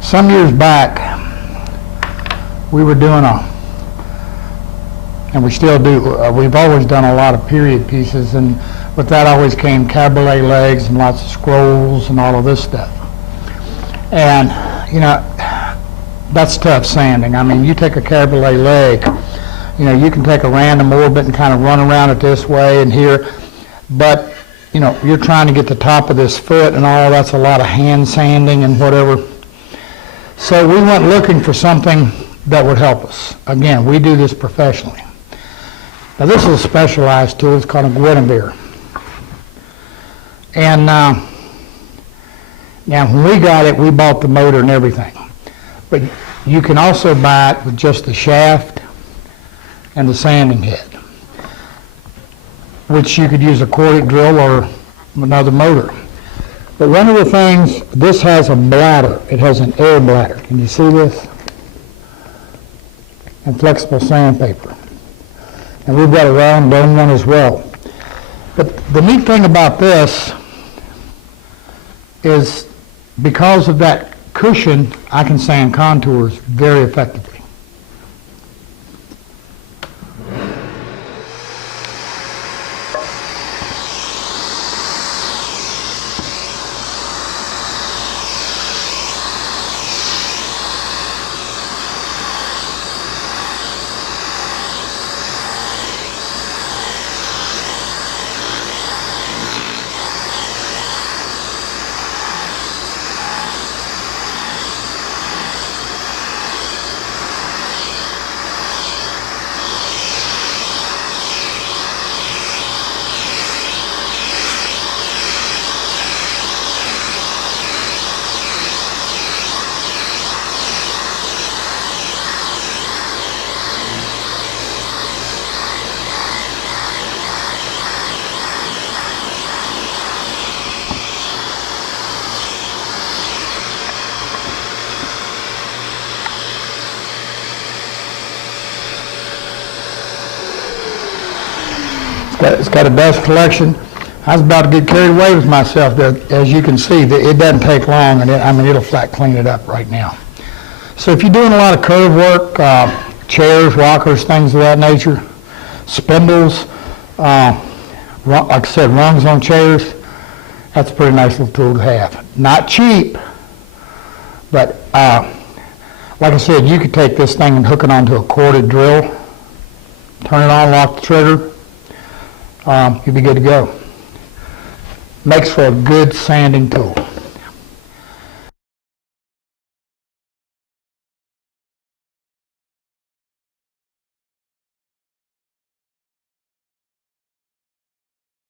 Some years back, we were doing and we still do, we've always done a lot of period pieces, and with that always came cabriolet legs and lots of scrolls and all of this stuff. And, you know, that's tough sanding. I mean, you take a cabriolet leg, you know, you can take a random orbit and kind of run around it this way and here, but, you know, you're trying to get the top of this foot and all, that's a lot of hand sanding and whatever. So we went looking for something that would help us. Again, we do this professionally. Now this is a specialized tool, it's called a Grenadier. And now when we got it, we bought the motor and everything. But you can also buy it with just the shaft and the sanding head, which you could use a quarter drill or another motor. But one of the things, this has a bladder. It has an air bladder. Can you see this? And flexible sandpaper. And we've got a round dome one as well. But the neat thing about this is because of that cushion, I can sand contours very effectively. It's got a dust collection. I was about to get carried away with myself there. As you can see, it doesn't take long, and it'll flat clean it up right now. So if you're doing a lot of curve work, chairs, rockers, things of that nature, spindles, like I said, rungs on chairs, that's a pretty nice little tool to have. Not cheap, but like I said, you could take this thing and hook it onto a corded drill, turn it on, lock the trigger, you'll be good to go. Makes for a good sanding tool.